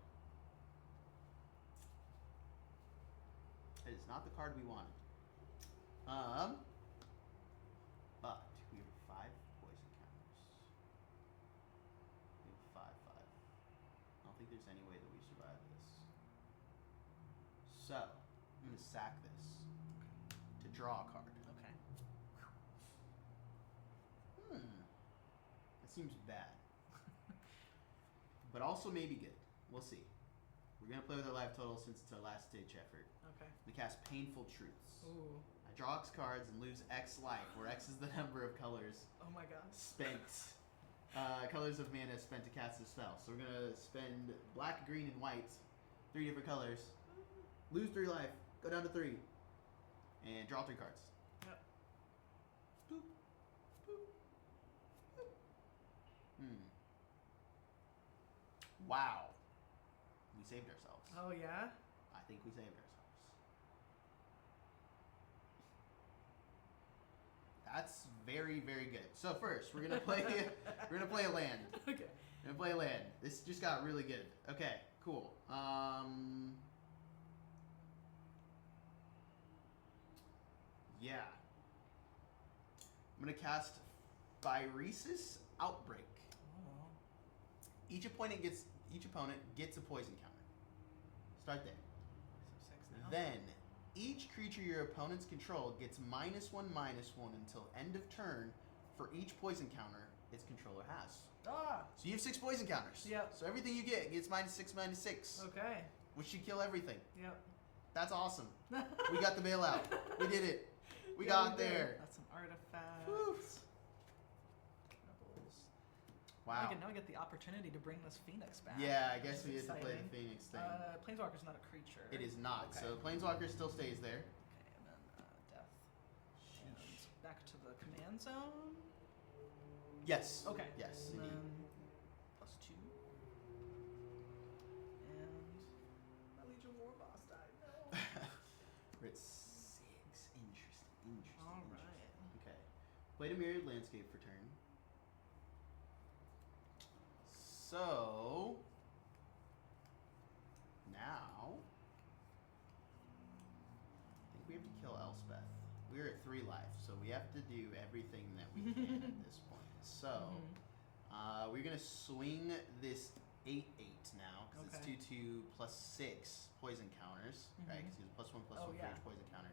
It is not the card we wanted. But we have 5 poison counters. We have 5/5. I don't think there's any way that we survive this. So I'm gonna sack this to draw a card. Okay. That seems bad. But also maybe good. We'll see. We're gonna play with our life total since it's our last ditch effort. Okay. We cast Painful Truths. Ooh. I draw X cards and lose X life, where X is the number of colors Oh my god. spent. Colors of mana spent to cast this spell. So we're gonna spend black, green, and white, 3 different colors. Lose 3 life, go down to 3, and draw 3 cards. Yep. Boop. Boop. Boop. Wow. We saved ourselves. Oh yeah. I think we saved ourselves. That's very, very good. So first, we're gonna play. We're gonna play a land. Okay. We're gonna play a land. This just got really good. Okay, cool. Yeah. I'm gonna cast Phyrexia Outbreak. Oh. Each opponent gets a poison counter. Start there. So 6 now. Then each creature your opponents control gets -1/-1 until end of turn for each poison counter its controller has. Ah. So you have 6 poison counters. Yep. So everything you get gets -6/-6, Okay. which should kill everything. Yep. That's awesome. We got the bailout. We did it. We Yeah, got we did. there. That's an artifact. Whew. Doubles. Wow. Now we get the opportunity to bring this Phoenix back. Yeah, I guess Which we is had to play the exciting. Phoenix thing. Planeswalker's not a creature. It is not. Okay. So Planeswalker still stays there. Okay, and then death. And Sheesh. back to the command zone. Yes. Okay. Yes, And indeed. then +2. And my Legion War boss died. No. We're at 6. Interesting. All Interesting. right. Okay. Played a mirrored landscape for turn. So now I think we have to kill Elspeth. We we're at 3 life, so we have to do everything that we can at this point. So, we're gonna swing this 8/8 now because it's 2/2 plus 6 poison counters, right? Because he's a +1/+1 for each poison counter.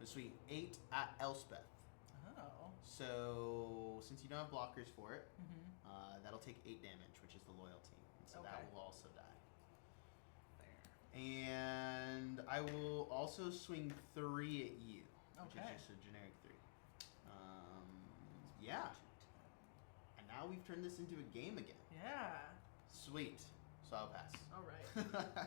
We'll swing 8 at Elspeth. Oh. So since you don't have blockers for it, that'll take 8 damage, which is the loyalty, and so that will also die. And I will also swing 3 at you, which is just a generic 3. Yeah. And now we've turned this into a game again. Yeah. Sweet. So I'll pass. All right. Untap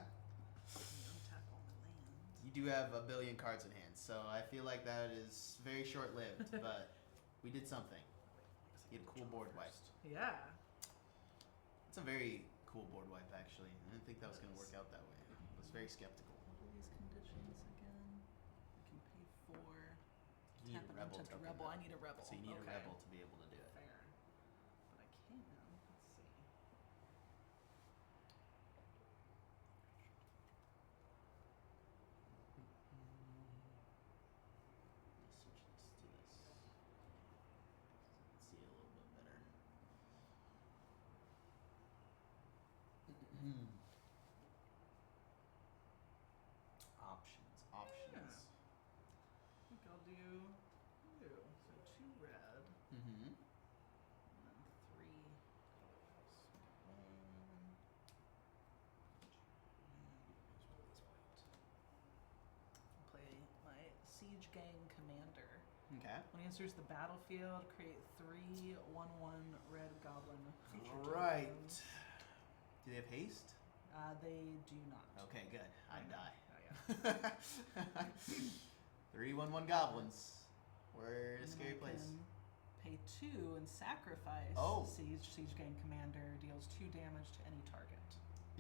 all my lands. You do have a billion cards in hand, so I feel like that is very short-lived, but we did something. You had a cool board wipe. Yeah. It's a very cool board wipe, actually. I didn't think that was going to work out that way. I was very skeptical. What are these conditions again? I can pay 4. You need Tap a an rebel untapped token. rebel. though. I need a rebel. So you need a rebel to be able to do it. Fair. But I can. Let's see. Let's do this. Let's see a little bit better. Options. Yeah. I think I'll do 2. So 2 red. Mm-hmm. And then 3 colors. Play my Siege Gang Commander. Okay. When he enters the battlefield, create 3 1/1 red goblin creature Right. tokens. Do they have haste? They do not. Okay, good. I'd die. Oh, yeah. 3 1/1 goblins. We're in a And scary I place. can pay 2 and sacrifice Siege Gang Commander, deals 2 damage to any target.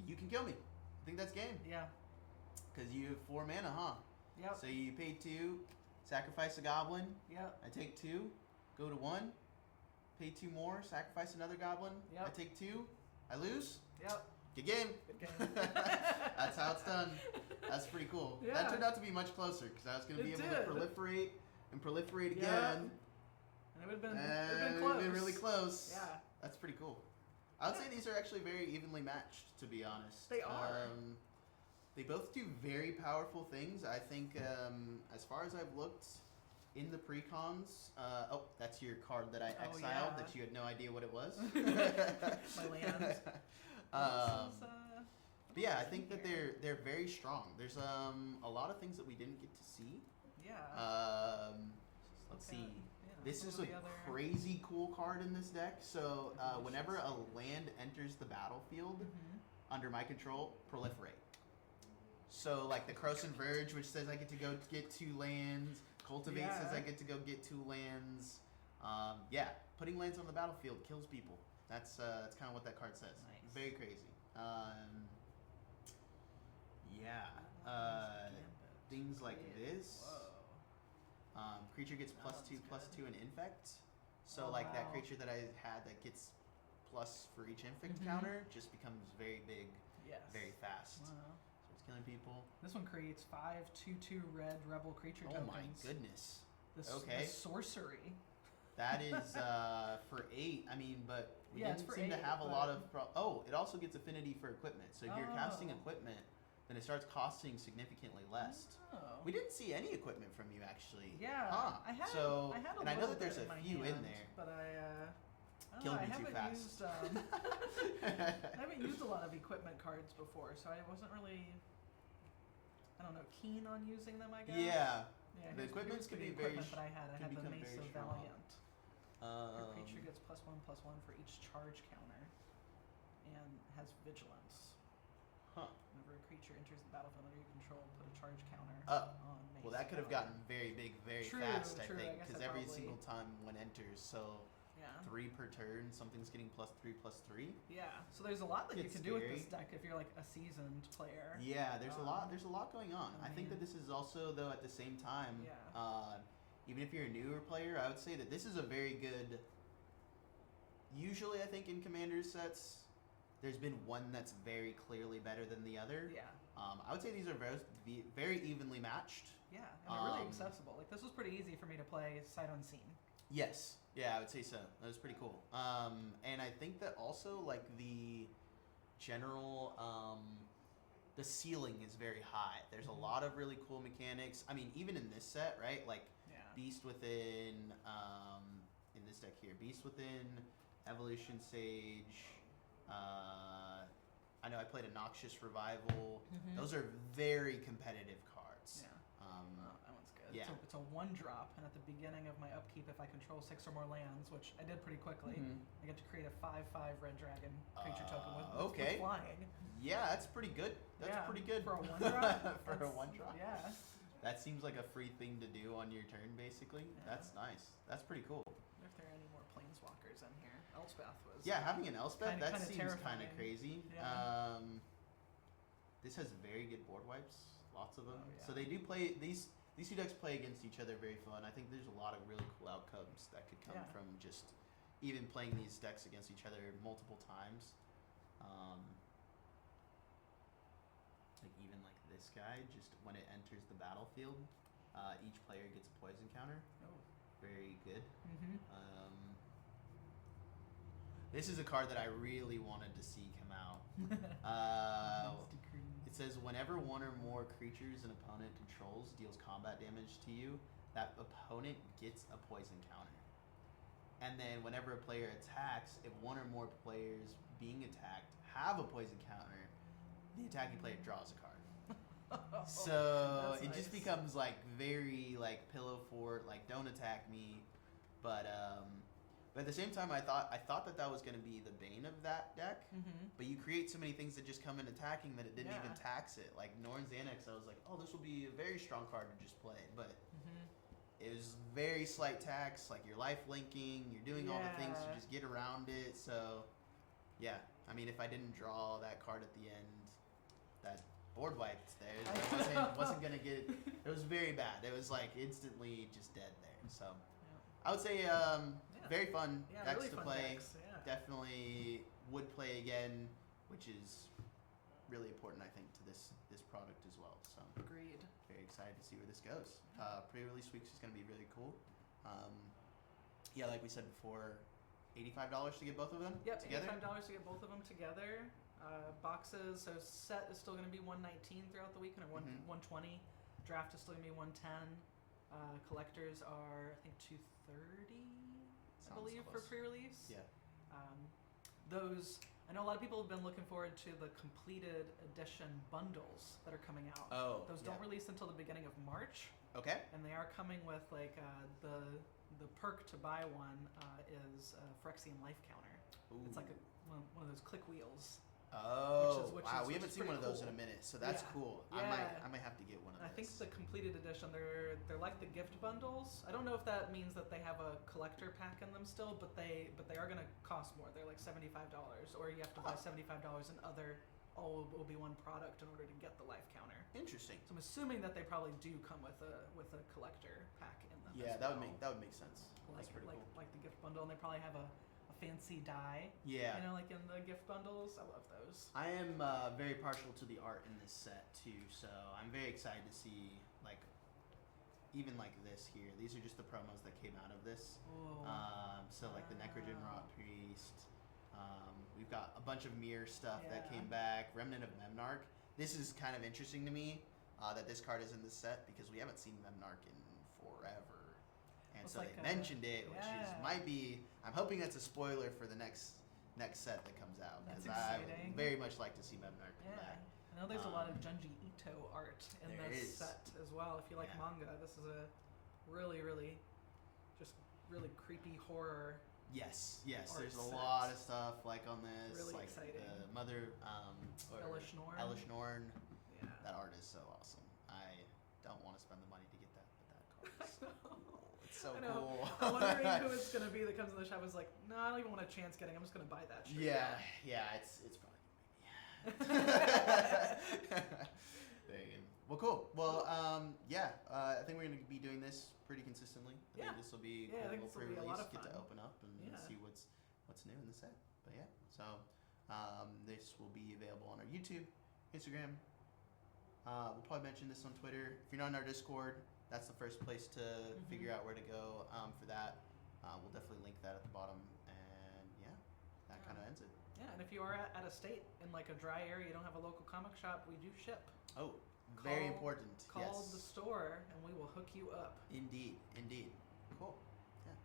You can kill me. I think that's game. Yeah. Because you have 4 mana, huh? Yep. So you pay 2, sacrifice a goblin. Yep. I take 2, go to 1, pay 2 more, sacrifice another goblin. Yep. I take 2, I lose. Yep. Good game. Good game. That's how it's done. That's pretty cool. Yeah. That turned out to be much closer because I was going to be able to proliferate and proliferate again. And it would have been, And close. it would have been really close. Yeah. That's pretty cool. I would say these are actually very evenly matched, to be honest. They are. They both do very powerful things. I think, as far as I've looked in the precons, oh, that's your card that I exiled that you had no idea what it was. My lands. But yeah, I think that they're very strong. There's a lot of things that we didn't get to see. Yeah. Let's see. This is a crazy cool card in this deck. So whenever a land enters the battlefield under my control, proliferate. So like the Croson Verge, which says I get to go get 2 lands. Cultivate says I get to go get 2 lands. Yeah, putting lands on the battlefield kills people. That's kind of what that card says. Nice. Very crazy. Yeah. Things like this. Creature gets +2/+2 in infect. So like that creature that I had that gets plus for each infect counter just becomes very big, very fast. Wow. So it's killing people. This one creates 5 2/2 red rebel creature tokens. Oh my goodness. The Okay. sorcery. That is for 8. I mean, but we it's didn't for seem to 8, have a but- lot of. It also gets affinity for equipment. So if you're casting equipment, then it starts costing significantly less. Oh. We didn't see any equipment from you actually. Yeah. Huh. I had. So, I had a and I know little that there's bit a in my few in hand, there. but I don't Killed know, me I too haven't fast. used. I haven't used a lot of equipment cards before, so I wasn't really. I don't know, keen on using them. I guess. Yeah. Yeah. The equipments can can be be very equipment that I had. I can had the become Mace very of strong. Valiant. Your creature gets +1/+1 for each charge counter, and has vigilance. Huh. Whenever a creature enters the battlefield under your control, put a charge counter on Mace. Well, that could have Valiant. gotten very big, very True, fast. I true, I think guess because I every probably- single time one enters, so Yeah. 3 per turn, something's getting +3/+3. Yeah. So there's a lot that you It's can do with this scary. deck if you're like a seasoned player. Yeah, there's a lot. There's a lot going on. oh I think that man. this is also, though, at the same time, Yeah. even if you're a newer player, I would say that this is a very good. Usually, I think in Commander sets, there's been one that's very clearly better than the other. Yeah. I would say these are very evenly matched. Yeah, and really accessible. Like, this was pretty easy for me to play sight unseen. Yes. Yeah, I would say so. That was pretty cool. And I think that also, like, the general, the ceiling is very high. There's a lot of really cool mechanics. I mean, even in this set, right? Like, Beast Within, in this deck here, Beast Within, Evolution Sage, I know I played a Noxious Revival. Those are very competitive cards. Yeah. That one's good. Yeah. It's a 1-drop, and at the beginning of my upkeep, if I control 6 or more lands, which I did pretty quickly, I get to create a 5/5 red dragon creature token with flying. Yeah, that's pretty good. That's pretty good. For a 1-drop? For a 1-drop? Yeah. That seems like a free thing to do on your turn, basically. Yeah. That's nice. That's pretty cool. I wonder if there are any more planeswalkers in here. Elspeth was... Yeah, having an Elspeth, that seems kind of crazy. Yeah. This has very good board wipes, lots of them. Oh, yeah. So they do play, these two decks play against each other very fun. I think there's a lot of really cool outcomes that could come from just even playing these decks against each other multiple times. Like even like this guy, just when it enters the battlefield, each player gets a poison counter. Oh. Very good. This is a card that I really wanted to see come out. It says whenever one or more creatures an opponent controls deals combat damage to you, that opponent gets a poison counter. And then whenever a player attacks, if one or more players being attacked have a poison counter, the attacking player draws a card. So it just becomes like very like pillow fort, like don't attack me. But at the same time, I thought that was going to be the bane of that deck. But you create so many things that just come in attacking that it didn't even tax it. Like Norn's Annex, I was like, oh, this will be a very strong card to just play. But it was very slight tax. Like you're life linking, you're doing all the things to just get around it. So yeah, I mean, if I didn't draw that card at the end, that board wiped there. It wasn't going to get. It was very bad. It was like instantly just dead there. So. I would say very fun decks really to fun play. Decks, Definitely would play again, which is really important, I think, to this product as well. So agreed. Very excited to see where this goes. Pre-release weeks is going to be really cool. Yeah, like we said before, $85 to get both of them together. $85 to get both of them together. Boxes, so set is still going to be $119 throughout the weekend, or $120. Draft is still going to be $110. Collectors are, I think, $230, I believe, for pre-release. Yeah. Those, I know a lot of people have been looking forward to the completed edition bundles that are coming out. Oh, those don't release until the beginning of March. Okay. And they are coming with like the perk to buy one is Phyrexian life counter. Ooh. It's like one of those click wheels. Oh, wow! We haven't seen one of those in a minute, so that's cool. Yeah. I might have to get one of those. I think the completed edition, they're like the gift bundles. I don't know if that means that they have a collector pack in them still, but they are going to cost more. They're like $75, or you have to buy $75 in other Obi-Wan product in order to get the life counter. Interesting. So I'm assuming that they probably do come with a collector pack in them. Yeah, that would make sense. Like, that's pretty cool. Like the gift bundle, and they probably have a fancy die. Yeah. You know, like in the gift bundles. I love those. I am very partial to the art in this set too, so I'm very excited to see like even like this here. These are just the promos that came out of this. So like the Necrogen Rot Priest. We've got a bunch of mirror stuff that came back. Remnant of Memnarch. This is kind of interesting to me that this card is in this set because we haven't seen Memnarch in forever. And so they mentioned it, which might be. I'm hoping that's a spoiler for the next set that comes out because I would very much like to see Memnarch come back. I know there's a lot of Junji Ito art in this set as well. If you like manga, this is a really, really, just really creepy horror. Yes. There's a lot of stuff like on this, really like exciting. the Mother Elish Norn. Elish Norn. Yeah. That art is so awesome. I don't want to spend the money to get that, but that card is so cool. I'm wondering who it's gonna be that comes in the shop. I was like, no, I don't even want a chance getting. I'm just gonna buy that. It's probably gonna be me. There you go. Well, cool. Well, I think we're gonna be doing this pretty consistently. I think this will be a cool pre-release. Get to open up and see what's new in the set. But so this will be available on our YouTube, Instagram, We'll probably mention this on Twitter. If you're not in our Discord, that's the first place to figure out where to go for that. We'll definitely link that at the bottom. And yeah, that kind of ends it. Yeah, and if you are at a state in like a dry area, you don't have a local comic shop, we do ship. Oh, very important. Call yes. the store and we will hook you up. Indeed, indeed. Cool. Yeah.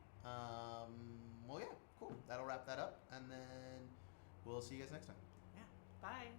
Well, yeah, cool. That'll wrap that up, and then we'll see you guys next time. Yeah. Bye.